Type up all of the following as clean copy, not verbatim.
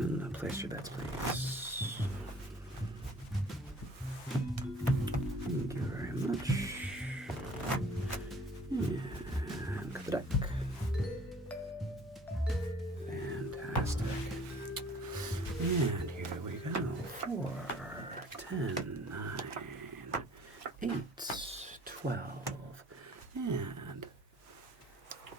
And place your bets, please. Thank you very much. And cut the deck. Fantastic. And here we go. 4, 10, 9, 8, 12. And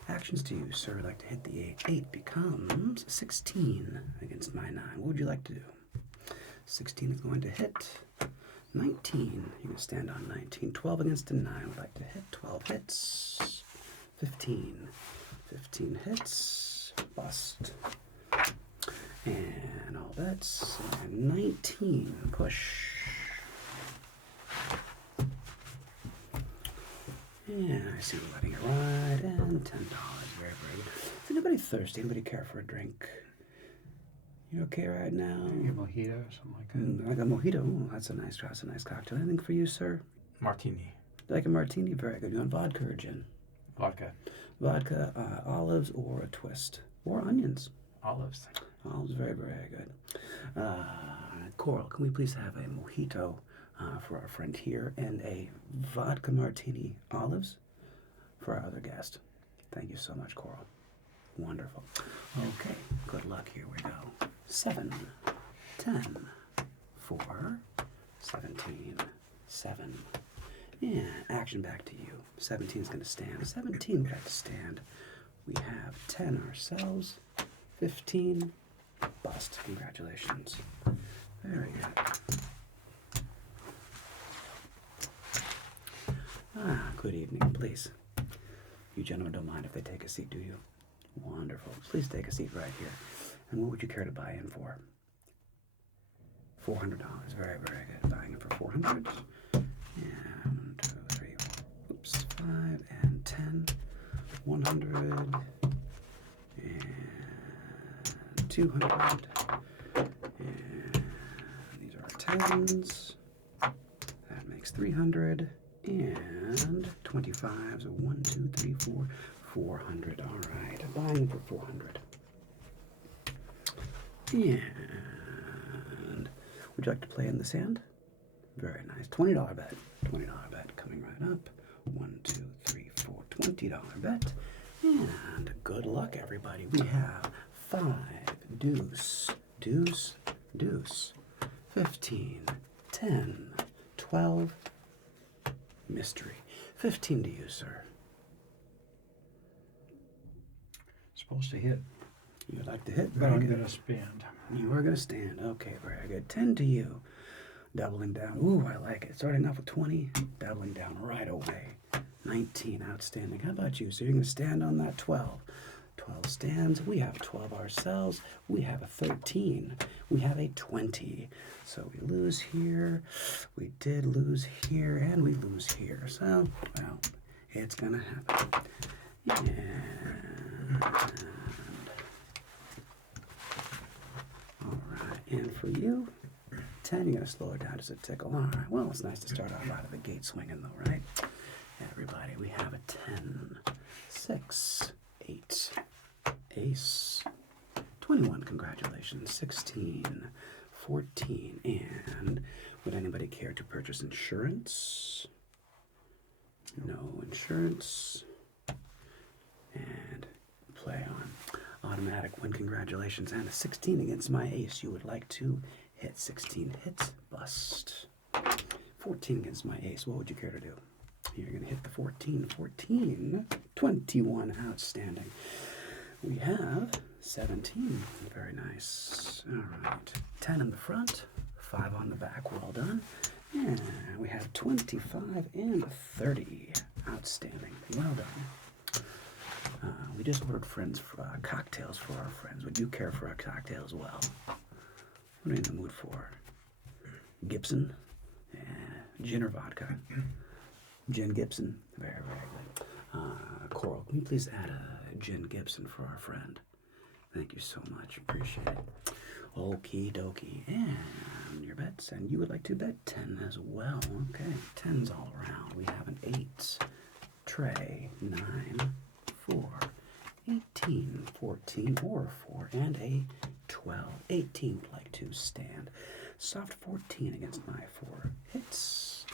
actions to you, sir. I'd like to hit the 8. 8 becomes 16 against my 9. What would you like to do? 16 is going to hit. 19. You're going to stand on 19. 12 against a 9. Would like to hit. 12 hits. 15. 15 hits. Bust. And all bets. And 19. Push. And I see we're letting it ride. And $10. Very, very good. Is anybody thirsty? Anybody care for a drink? You okay right now? Maybe a mojito or something like that. Like a mojito. Ooh, that's a nice cocktail. Anything for you, sir? Martini. Like a martini? Very good. You want vodka or gin? Vodka. Vodka, olives, or a twist? Or onions? Olives. Olives, very, very good. Coral, can we please have a mojito for our friend here and a vodka martini olives for our other guest? Thank you so much, Coral. Wonderful. Okay, good luck. Here we go. 7, 10, 4, 17, 7. And action back to you. 17 is going to stand. 17 would have to stand. We have 10 ourselves. 15, bust. Congratulations. Very good. Good evening, please. You gentlemen don't mind if they take a seat, do you? Wonderful. Please take a seat right here. And what would you care to buy in for? $400. Very, very good. Buying it for $400. And 1, 2, 3, 4. Oops. 5 and 10. 100. And 200. And these are our 10s. That makes 300. And 25s. 1, 2, 3, 4. 400. All right. Buying for 400. And would you like to play in the sand? Very nice. $20 bet. $20 bet coming right up. 1, 2, 3, 4. $20 bet. And good luck, everybody. We have 5, deuce, deuce, deuce. 15, 10, 12. Mystery. 15 to you, sir. Supposed to hit. You would like to hit? But I'm going to spend. You are going to stand. Okay, very good. 10 to you. Doubling down. Ooh, I like it. Starting off with 20, doubling down right away. 19, outstanding. How about you? So you're going to stand on that 12. 12 stands. We have 12 ourselves. We have a 13. We have a 20. So we lose here. We did lose here, and we lose here. So, well, it's going to happen. And all right, and for you, 10, you're going to slow it down just a tickle. All right, well, it's nice to start off out of the gate swinging, though, right? Everybody, we have a 10, 6, 8, ace, 21, congratulations, 16, 14, and would anybody care to purchase insurance? No insurance. And play on automatic win, congratulations, and a 16 against my ace. You would like to hit. 16 hits, bust. 14 against my ace. What would you care to do? You're going to hit the 14. 14, 21, outstanding. We have 17. Very nice. All right. 10 in the front, 5 on the back. Well done. And we have 25 and 30. Outstanding. Well done. We just ordered cocktails for our friends. Would you care for a cocktail as well? What are you in the mood for? Gibson? Gin or vodka? Gin Gibson. Very, very good. Coral, can you please add a gin Gibson for our friend? Thank you so much. Appreciate it. Okie dokie. And your bets. And you would like to bet 10 as well. Okay. 10's all around. We have an 8, tray, 9, 4, 18, 14, or 4, and a 12. 18 would like to stand. Soft 14 against my 4 hits.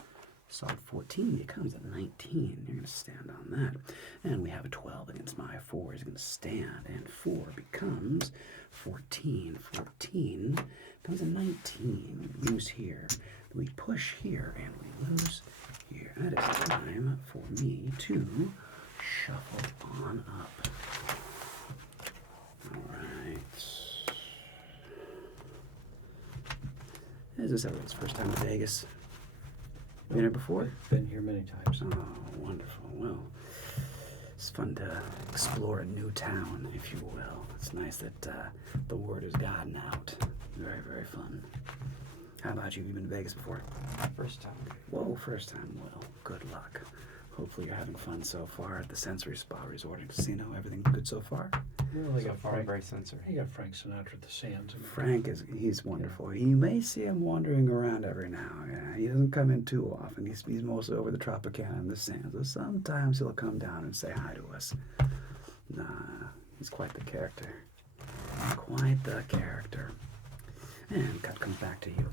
Soft 14 becomes a 19. You're going to stand on that. And we have a 12 against my 4. He's going to stand. And 4 becomes 14. 14 becomes a 19. We lose here. We push here. And we lose here. That is time for me to shuffle on up. All right. Is this everyone's first time to Vegas? Been here before? Been here many times. Oh, wonderful. Well, it's fun to explore a new town, if you will. It's nice that the word has gotten out. Very, very fun. How about you? Have you been to Vegas before? First time. Whoa, first time. Well, good luck. Hopefully you're having fun so far at the Sensory Spa Resort and Casino. Everything good so far? Well, they So got far, Frank. very sensory. You got Frank Sinatra at the Sands. Frank he's wonderful. You may see him wandering around every now. Yeah, he doesn't come in too often. He's mostly over the Tropicana and the Sands. So sometimes he'll come down and say hi to us. Nah, he's quite the character. Quite the character. And cut comes back to you.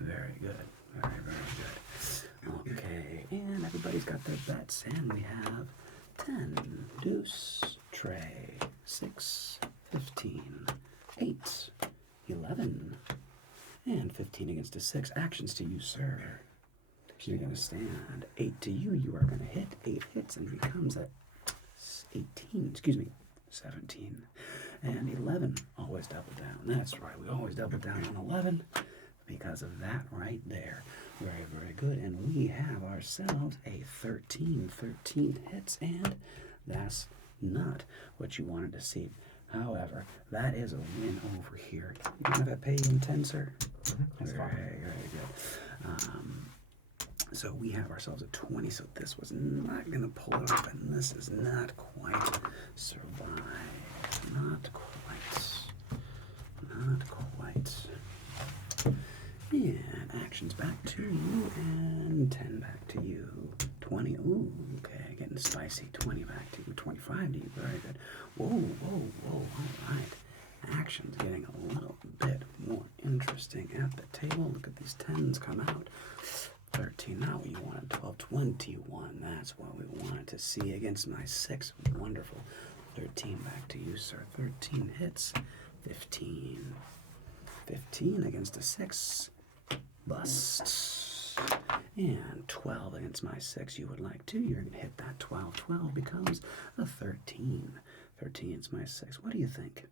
Very good. Very, very good. Okay, and everybody's got their bets, and we have 10, deuce, tray, 6, 15, 8, 11, and 15 against a 6. Actions to you, sir. You're going to stand. 8 to you. You are going to hit. 8 hits and becomes a 17. And 11. Always double down. That's right. We always double down on 11 because of that right there. Very, very good. And we have ourselves a 13. 13 hits, and that's not what you wanted to see. However, that is a win over here. You can have that pay you in 10, sir? That's fine. Very, very good. So we have ourselves a 20, so this was not going to pull it off, and this is not quite survive. Not quite. Not quite. And actions back to you, and 10 back to you. 20, ooh, okay, getting spicy. 20 back to you, 25 to you, very good. Whoa, whoa, whoa, all right. Actions getting a little bit more interesting at the table. Look at these 10s come out. 13, not what you wanted. 12, 21, that's what we wanted to see against my 6. Wonderful. 13 back to you, sir. 13 hits. 15. 15 against a 6. Busts. And 12 against my 6. You would like to. You're going to hit that 12. 12 becomes a 13. 13 is my 6. What do you think?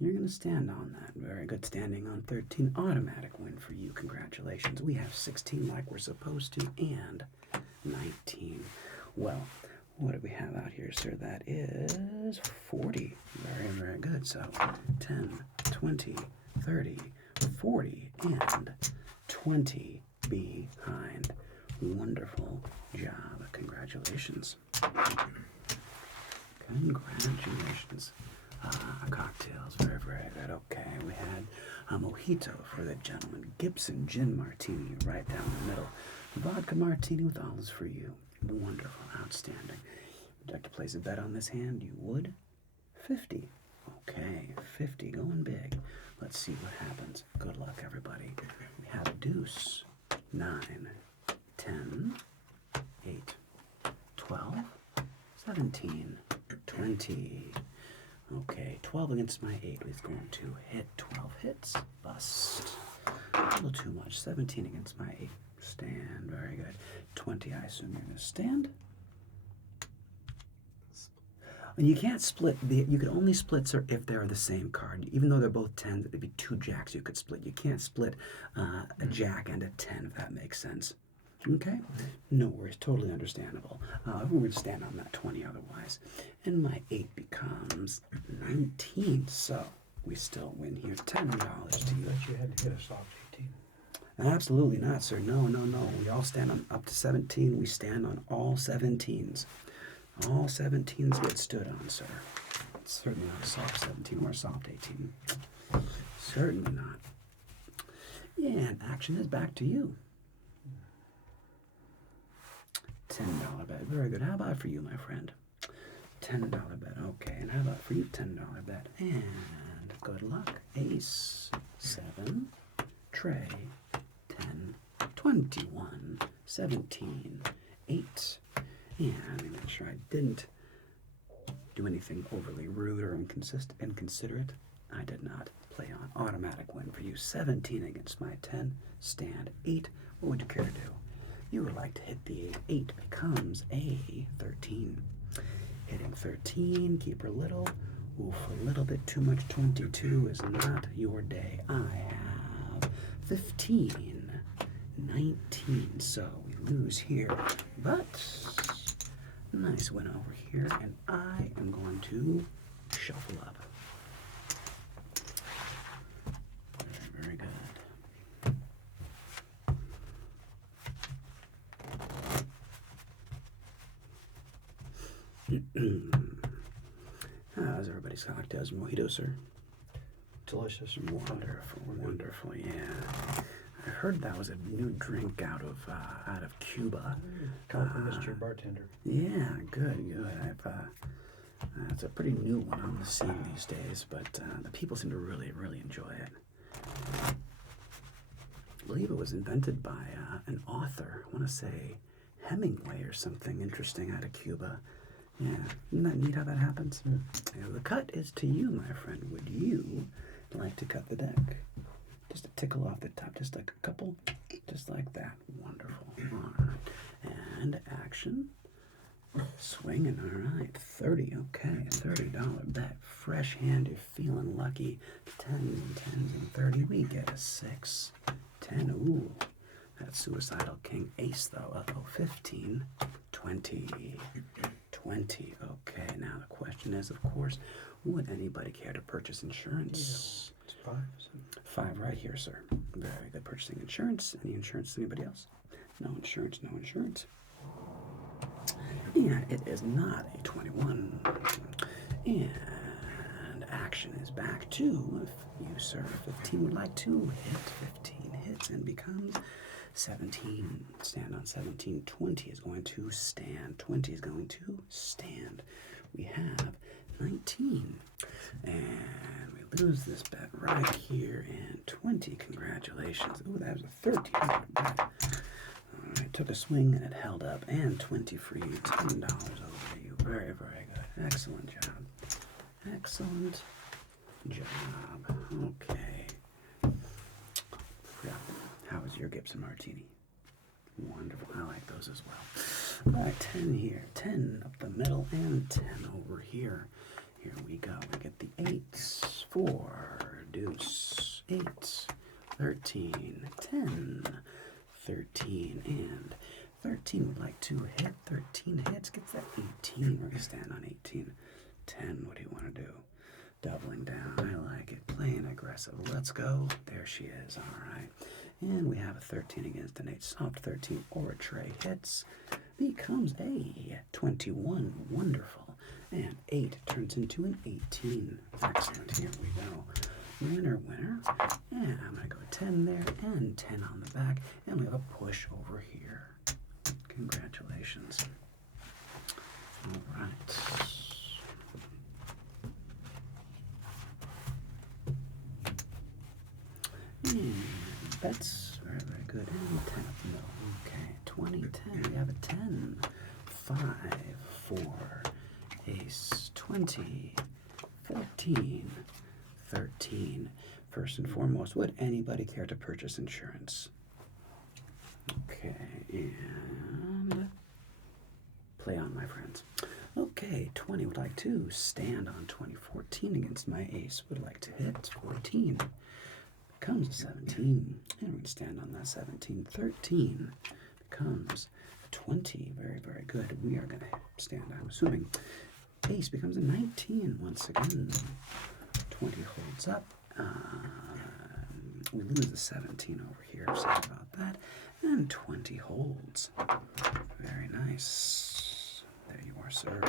You're going to stand on that. Very good. Standing on 13. Automatic win for you. Congratulations. We have 16 like we're supposed to, and 19. Well, what do we have out here, sir? That is 40. Very, very good. So 10, 20, 30, 40, and 20 behind. Wonderful job. Congratulations. Congratulations. Cocktails. Very, very good. Okay, we had a mojito for the gentleman. Gibson gin martini right down the middle. Vodka martini with olives for you. Wonderful. Outstanding. Would you like to place a bet on this hand? You would? 50. Okay, 50. Going big. Let's see what happens. Good luck, everybody. We have a deuce. 9, 10, 8, 12, 17, 20. Okay, 12 against my 8 is going to hit. 12 hits. Bust. A little too much. 17 against my 8. Stand. Very good. 20, I assume you're going to stand. And you can't split. You could only split, sir, if they're the same card. Even though they're both 10s, it'd be 2 jacks you could split. You can't split a jack and a 10, if that makes sense. Okay? No worries. Totally understandable. We're going to stand on that 20 otherwise. And my 8 becomes 19. So we still win here. $10 to you. But you had to hit a soft 18. Absolutely not, sir. No, no, no. We all stand on up to 17. We stand on all 17s. All 17s get stood on, sir. It's certainly not a soft 17 or a soft 18. Certainly not. And action is back to you. $10 bet. Very good. How about for you, my friend? $10 bet. Okay, and how about for you, $10 bet? And good luck. Ace, 7, tray, 10, 21, 17, 8. And let me make sure I didn't do anything overly rude or inconsiderate. I did not. Play on. Automatic win for you. 17 against my 10. Stand 8. What would you care to do? You would like to hit the 8. Becomes a 13. Hitting 13. Keep her little. Oof, a little bit too much. 22 is not your day. I have 15. 19. So we lose here. But nice win over here. And I am going to shuffle up. Very, very good. How's everybody's cocktails? Mojito, sir? Delicious. Wonderful, wonderful, yeah. I heard that was a new drink out of Cuba. Coming from Mr. Bartender. Yeah, good, good. It's a pretty new one on the scene these days, but the people seem to really, really enjoy it. I believe it was invented by an author. I want to say Hemingway or something interesting out of Cuba. Yeah, isn't that neat how that happens? Mm. Yeah, the cut is to you, my friend. Would you like to cut the deck? Just a tickle off the top, just like a couple, just like that. Wonderful. All right. And action. Swinging, all right. 30, okay. $30 bet. Fresh hand, you're feeling lucky. 10s and 10s and 30. We get a 6. 10, ooh. That's suicidal king. Ace, though. Uh-oh. 15. 20. 20. Okay, now the question is, of course, would anybody care to purchase insurance? Yeah, it's 5. 5 right here, sir. Very good. Purchasing insurance. Any insurance? Anybody else? No insurance, no insurance. And it is not a 21. And action is back to, if you, sir, 15 would like to hit, 15 hits and becomes 17. Stand on 17. 20 is going to stand. 20 is going to stand. We have 19. And we lose this bet right here. And 20. Congratulations. Ooh, that was a 13 bet. All right, took a swing and it held up. And 20 for you. $10 over to you. Very, very good. Excellent job. Excellent job. Okay. How was your Gibson Martini? Wonderful. I like those as well. All right, 10 here. 10 up the middle and 10 over here. Here we go. We get the 8s. 4. Deuce. 8. 13. 10. 13. And 13 would like to hit. 13 hits. Gets that 18. We're going to stand on 18. 10. What do you want to do? Doubling down. I like it. Playing aggressive. Let's go. There she is. All right. And we have a 13 against an 8. Soft 13 or a tray hits. Becomes a 21. Wonderful. And 8 turns into an 18. Excellent. Here we go. Winner, winner. And I'm going to go 10 there and 10 on the back. And we have a push over here. Congratulations. All right. And bets, very, very good. And 10 up the middle. Okay, 20, 10. We have a 10. 5, 4, ace, 20, 14, 13. First and foremost, would anybody care to purchase insurance? Okay, and play on, my friends. Okay, 20 would like to stand on 20. 14 against my ace would like to hit. 14 becomes a 17. And we can stand on that 17. 13 becomes a 20. Very, very good. We are going to stand, I'm assuming. Ace becomes a 19 once again. 20 holds up. We lose the 17 over here. Sorry about that. And 20 holds. Very nice. There you are, sir.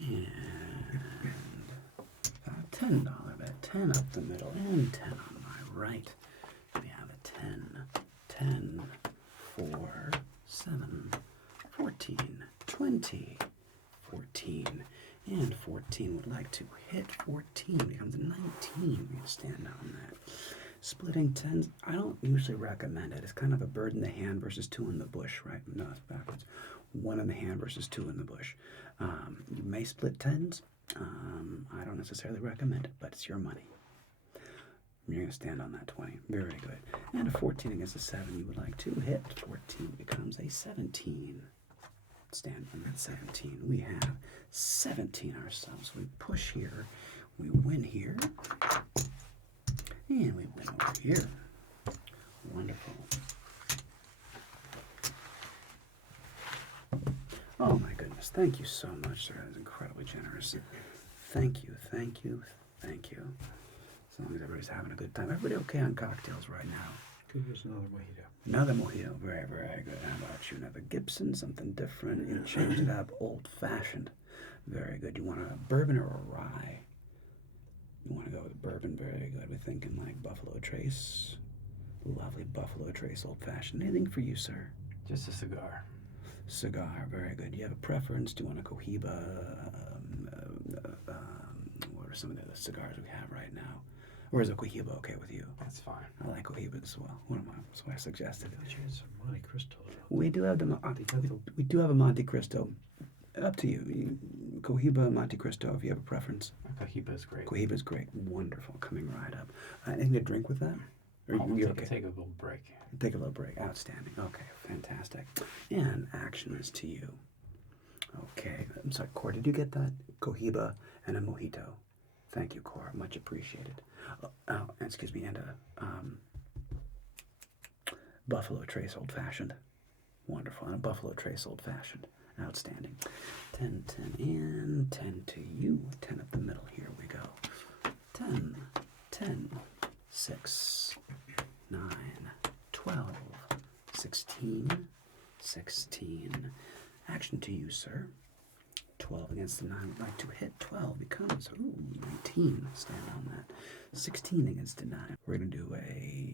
And $10 bet. 10 up the middle and 10 on my right. We have a 10, 10, 20, 14, and 14 would like to hit 14, becomes 19. We stand on that. Splitting tens, I don't usually recommend it. It's kind of a bird in the hand versus two in the bush, right? No, it's backwards. One in the hand versus two in the bush. You may split tens. I don't necessarily recommend it, but it's your money. You're going to stand on that 20. Very good. And a 14 against a 7, you would like to hit. 14 becomes a 17. Stand on that 17. We have 17 ourselves. We push here. We win here. And we win over here. Wonderful. Oh my goodness. Thank you so much, sir. That was incredibly generous. Thank you, thank you, thank you. As long as everybody's having a good time. Everybody okay on cocktails right now? Could use another mojito. Another mojito. Very, very good. How about you? Another Gibson, something different. You changed it up. Old-fashioned. Very good. You want a bourbon or a rye? You want to go with bourbon? Very good. We're thinking like Buffalo Trace. Lovely Buffalo Trace old-fashioned. Anything for you, sir? Just a cigar. Cigar. Very good. Do you have a preference? Do you want a Cohiba? What are some of the other cigars we have right now? Or is a Cohiba okay with you? That's fine. I like Cohibas as well. That's what I suggested. I thought you had some Monte Cristo. We do have we do have a Monte Cristo. Up to you. Cohiba, Monte Cristo, if you have a preference. Cohiba is great. Cohiba is great. Wonderful. Coming right up. Anything to drink with that? Or We'll you're take a little break. Take a little break. Outstanding. Okay, fantastic. And action is to you. Okay. I'm sorry, Cor, did you get that? Cohiba and a mojito. Thank you, Cor. Much appreciated. Excuse me, and a Buffalo Trace Old Fashioned. Wonderful. And a Buffalo Trace Old Fashioned. Outstanding. 10, 10, and 10 to you. 10 up the middle. Here we go. 10, 10, 6, 9, 12, 16, 16. Action to you, sir. 12 against the 9 would like to hit. 12 becomes, 19. Stand on that. 16 against the 9. We're going to do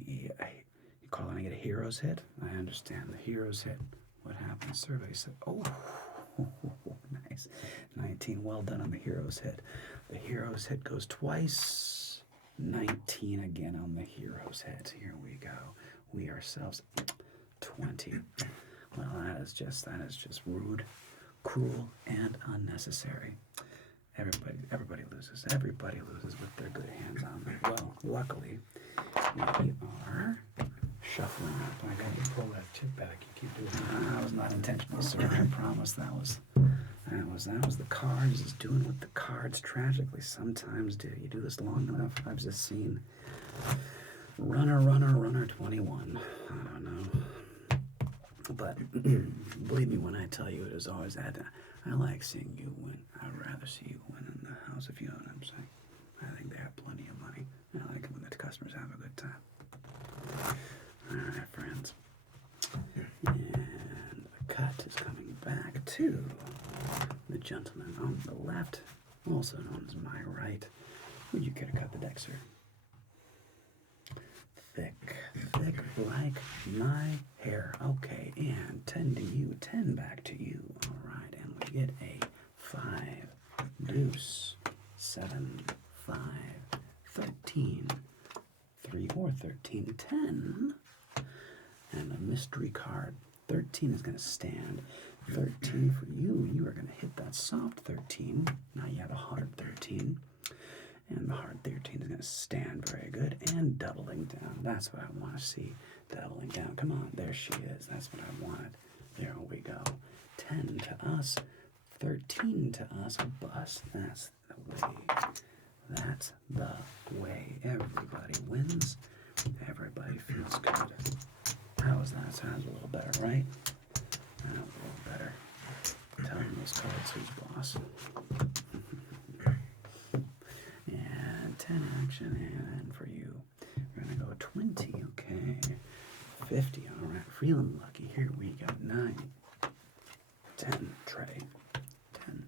you calling it a hero's hit? I understand the hero's hit. What happened? Survey said, nice. 19, well done on the hero's hit. The hero's hit goes twice. 19 again on the hero's hit. Here we go. We ourselves 20. Well, that is just rude, cruel, and unnecessary. Everybody loses. Everybody loses with their good hands on them. Well, luckily, we are shuffling up. I got to pull that tip back. You keep doing that. That was not intentional, sir. I promise that was the cards. Is doing what the cards tragically sometimes do. You do this long enough. I've just seen runner 21. I don't know. But believe me when I tell you, it is always that. I like seeing you win. I'd rather see you win in the house, if you know what I'm saying. I think they have plenty of money. I like it when the customers have a good time. All right, friends. And the cut is coming back to the gentleman on the left, also known as my right. Would you care to cut the deck, sir? Thick like my hair. Okay, and 10 to you, 10 back to you. All right, and we get a 5, deuce, 7, 5, 13, 3 or 13, 10, and a mystery card. 13 is going to stand. 13 for you. You are going to hit that soft 13. Now you have a hard 13. And the hard 13 is going to stand very good. And doubling down. That's what I want to see. Doubling down. Come on. There she is. That's what I wanted. There we go. 10 to us. 13 to us. Bust. That's the way. That's the way. Everybody wins. Everybody feels good. How was that? Sounds a little better, right? A little better. Telling those cards who's boss. And 10 action, and for you, we're going to go 20, okay. 50, all right. Feeling lucky. Here we go. 9, 10, tray. 10,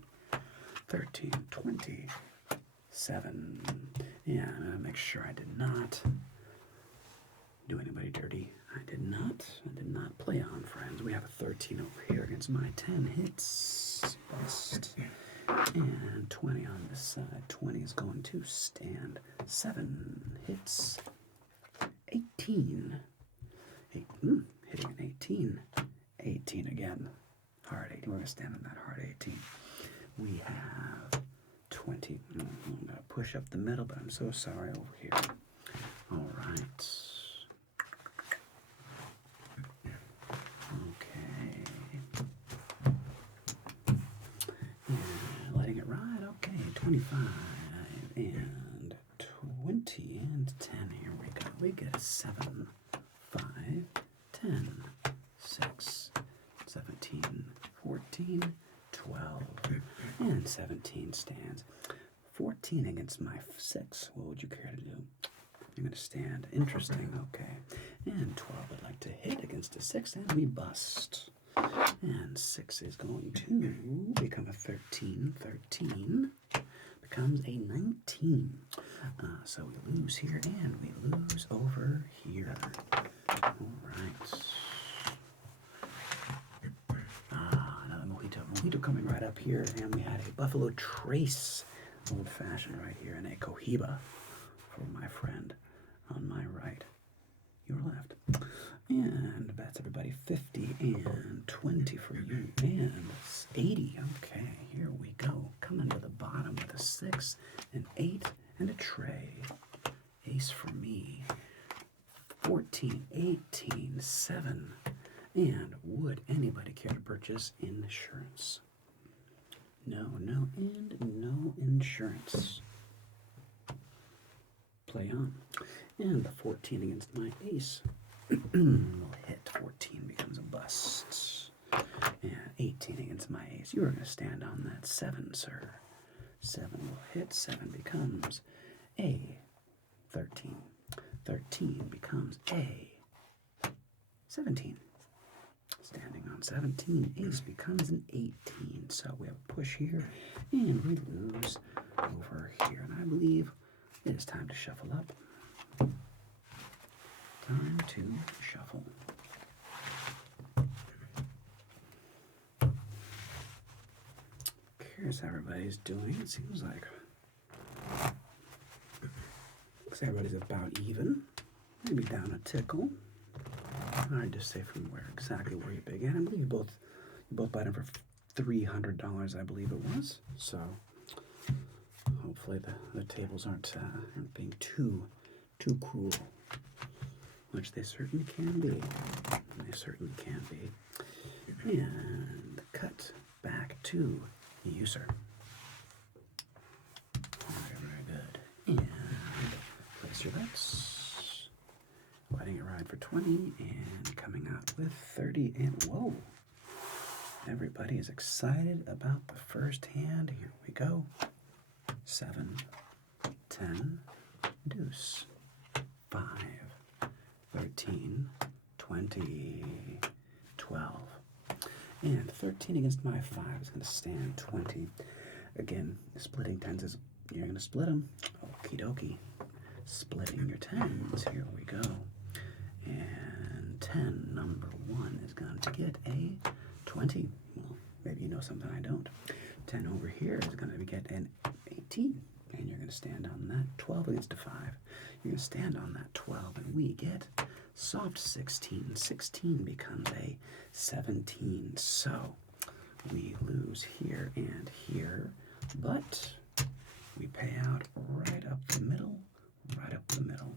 13, 20, 7. Yeah, I'm going to make sure I did not do anybody dirty. I did not play on, friends. We have a 13 over here against my 10 hits. hits, bust. And 20 on this side. 20 is going to stand. 7 hits. 18. Hitting an 18. 18 again. Hard 18. We're going to stand on that hard 18. We have 20. I'm going to push up the middle, but I'm so sorry over here. All right. Okay. And letting it ride. Okay. 25 and 20 and 10. Here we go. We get a 7, 5, 10, 6, 17, 14, 12, and 17 stands. 14 against my 6. What would you care to do? You're going to stand. Interesting. Okay. And 12 I'd like to hit against a 6, and we bust. And 6 is going to become a 13. 13 becomes a 19. So we lose here, and we lose over here. All right. Another mojito. Mojito coming right up here, and we had a Buffalo Trace old-fashioned right here, and a Cohiba for my friend on my right, your left. And that's everybody. 50 and 20 for you, and 80. Okay, here we go. Coming to the bottom with a 6, an 8, and a tray. Ace for me. 14, 18, 7. And would anybody care to purchase insurance? No, no, and no insurance. Play on. And the 14 against my ace will hit. 14 becomes a bust. And 18 against my ace. You are going to stand on that 7, sir. 7 will hit. 7 becomes a 13. 13 becomes a 17. Standing on 17, ace becomes an 18. So we have a push here, and we lose over here. And I believe it is time to shuffle up. Time to shuffle. Curious how everybody's doing. It seems like looks like everybody's about even. Maybe down a tickle. Hard to say from exactly where you began. I believe you both bought in for $300, I believe it was. So hopefully the tables aren't being too cruel, which they certainly can be. They certainly can be. And cut back to you, sir. Very, very good. And place your bets. Letting it ride for 20 and coming out with 30. And whoa, everybody is excited about the first hand. Here we go. 7, 10, deuce, 5, 13, 20, 12. And 13 against my 5 is going to stand 20. Again, splitting 10s is, you're going to split them. Okie dokie. Splitting your 10s. Here we go. And 10, number 1, is going to get a 20. Well, maybe you know something I don't. 10 over here is going to get an 18. And you're going to stand on that. 12 against a 5. You're going to stand on that 12. And we get soft 16. 16 becomes a 17. So we lose here and here. But we pay out right up the middle. Right up the middle.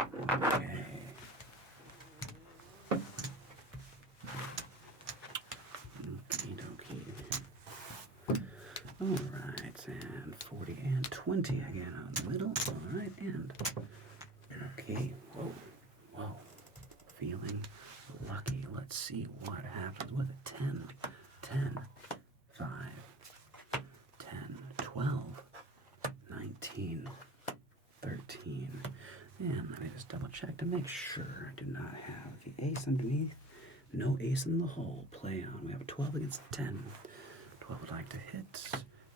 Okay. All right, and 40 and 20 again on the middle. All right, and okay. Whoa. Feeling lucky. Let's see what happens with a 10, 10, 5, 10, 12, 19, 13. And let me just double check to make sure I do not have the ace underneath. No ace in the hole. Play on. We have a 12 against 10. 12 would like to hit.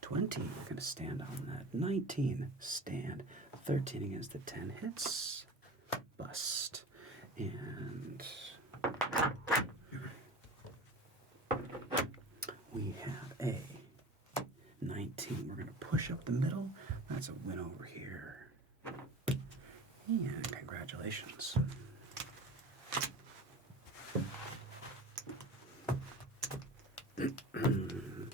20, we're going to stand on that. 19, stand. 13 against the 10 hits. Bust. And we have a push up the middle. That's a win over here. And congratulations. And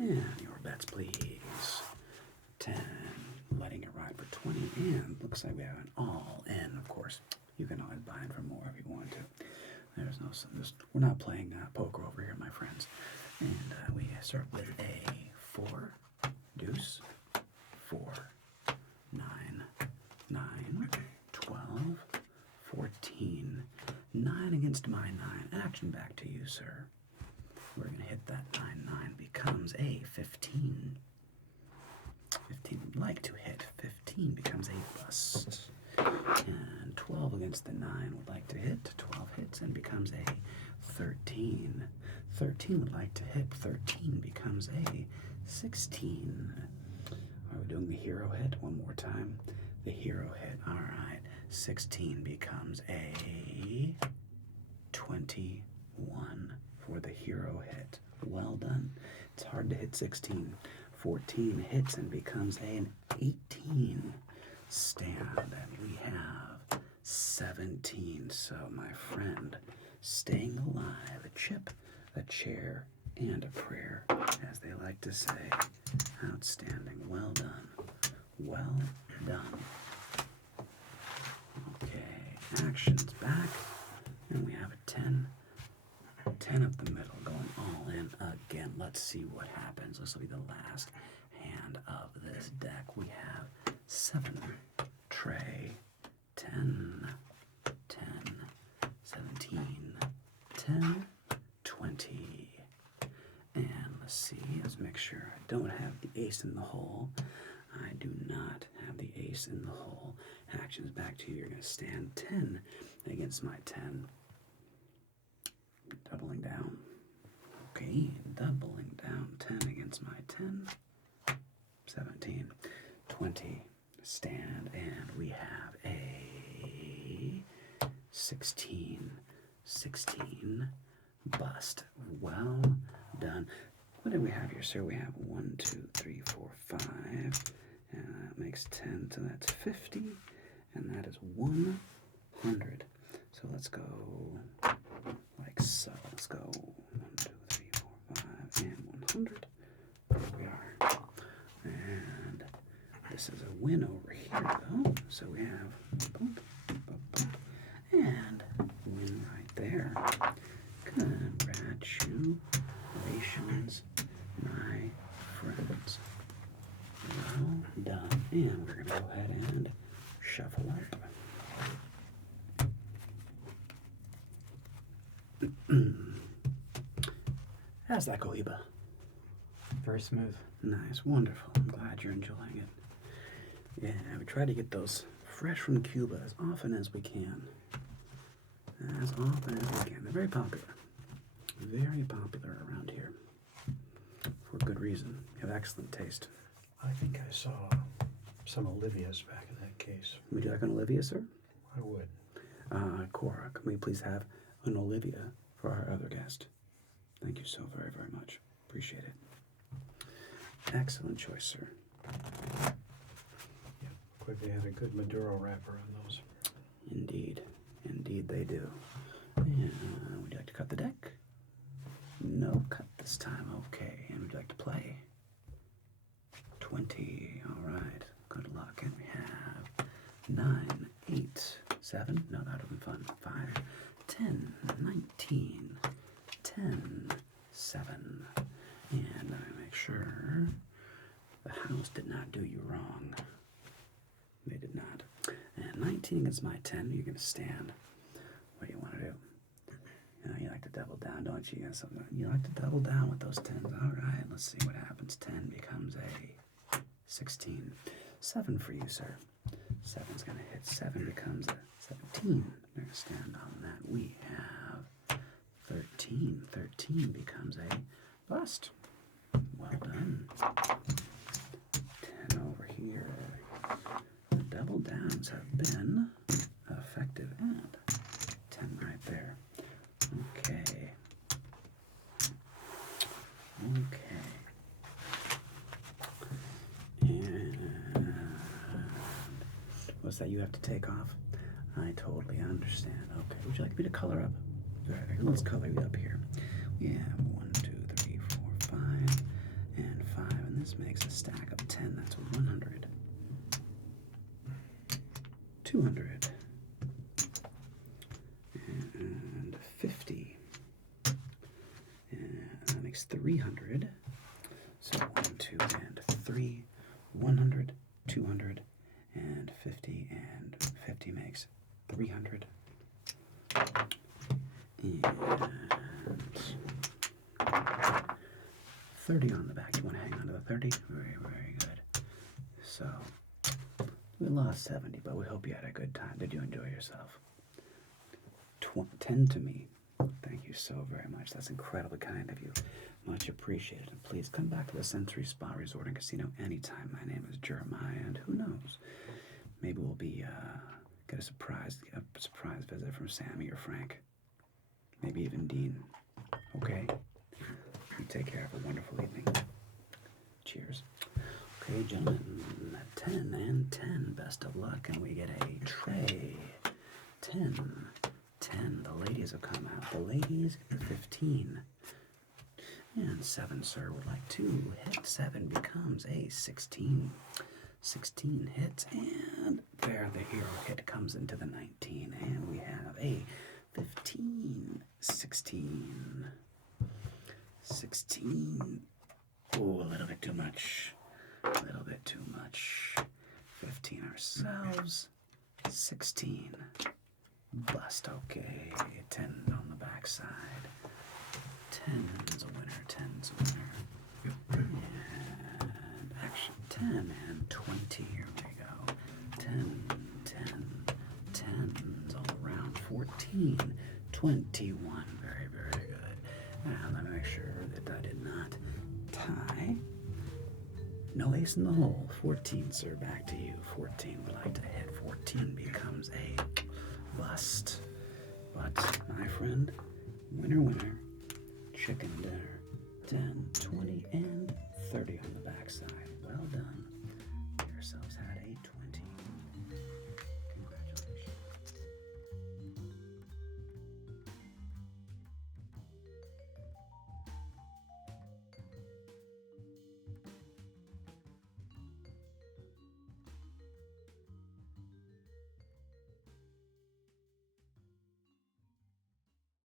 your bets, please. 10, letting it ride for 20, and looks like we have an all in. Of course, you can always buy in for more if you want to. We're not playing poker over here, my friends. And we start with a 4, deuce, 4, 9, 9, 12, 14, 9 against my 9. Action back to you, sir. We're going to hit that 9, 9 becomes a 15. 15 would like to hit. 15 becomes a bust. And 12 against the 9 would like to hit. 12 hits and becomes a 13. 13 would like to hit. 13 becomes a 16. Are we doing the hero hit one more time? The hero hit. All right. 16 becomes a 21 for the hero hit. Well done. It's hard to hit 16. 14 hits and becomes an 18. Stand, and we have 17. So, my friend, staying alive, a chip, a chair, and a prayer, as they like to say. Outstanding. Well done. Well done. Okay, actions back, and we have a 10. 10 up the middle, going all in again. Let's see what happens. This will be the last hand of this deck. We have 7, tray, 10, 10, 17, 10, 20. And let's see, let's make sure I don't have the ace in the hole. I do not have the ace in the hole. Actions back to you. You're going to stand 10 against my 10. Doubling down. Okay, doubling down. 10 against my 10. 17. 20. Stand. And we have a 16. 16. Bust. Well done. What do we have here, sir? We have 1, 2, 3, 4, 5. And that makes 10, so that's 50. And that is 100. So let's go like so. Let's go 1, 2, 3, 4, 5, and 100. There we are. And this is a win over here, though. So we have bump, bump, bump, and win right there. Congratulations, my friends. Well done. And we're going to go ahead and shuffle up. How's that, Cohiba? Very smooth. Nice, wonderful. I'm glad you're enjoying it. Yeah, we try to get those fresh from Cuba as often as we can. As often as we can. They're very popular. Very popular around here. For good reason. You have excellent taste. I think I saw some Olivia's back in that case. Would you like an Olivia, sir? I would. Cora, can we please have an Olivia for our other guest? Thank you so very, very much. Appreciate it. Excellent choice, sir. Yeah, looked like they had a good Maduro wrapper on those. Indeed. Indeed they do. And would you like to cut the deck? No cut this time. Okay. And would you like to play? 20. All right. Good luck. And we have 9, 8, 7. No, that would have been fun. 5, 10, 19, 10, 7. And let me make sure the house did not do you wrong. They did not. And 19 against my 10. You're going to stand. What do you want to do? You like to double down, don't you? You like to double down with those 10s. All right, let's see what happens. 10 becomes a 16. 7 for you, sir. 7's going to hit. 7 becomes a 17. We're going to stand on that. We have 13. 13 becomes a bust. Well done. 10 over here. The double downs have been effective at 10 right there. Okay. Okay. necklace that you have to take off. I totally understand. Okay, would you like me to color up? Very good. Let's color you up here. We have 1, 2, 3, 4, 5, and 5, and this makes a stack of 10. That's 100, 200, and 50. And that makes 300. So 1, 2, and 3, 100, 200, and 50, and 50 makes 300. And 30 on the back. You want to hang on to the 30? Very, very good. So we lost 70, but we hope you had a good time. Did you enjoy yourself? 10 to me. Thank you so very much. That's incredibly kind of you. Much appreciated. And please come back to the Century Spa Resort and Casino anytime. My name is Jeremiah, and who knows? Maybe we'll be get a surprise visit from Sammy or Frank. Maybe even Dean. Okay? You take care. Have a wonderful evening. Cheers. Okay, gentlemen. 10 and 10. Best of luck. And we get a tray. 10. 10. The ladies have come out. The ladies get 15. And 7, sir, would like to hit. 7 becomes a 16. 16 hits. And there the hero hit comes into the 19. And we have a 15. 16. 16. Oh, a little bit too much. A little bit too much. 15 ourselves. 16. Bust, okay. 10 on the backside. 10's a winner, 10's a winner. And action 10 and 20. Here we go. 10, 10, 10's all around. 14, 21. Very, very good. And let me make sure that I did not tie. No ace in the hole. 14, sir, back to you. 14 would like to hit. 14 becomes a bust. But, my friend, winner, winner, chicken dinner. 10, 20, and 30 on the backside. Well done.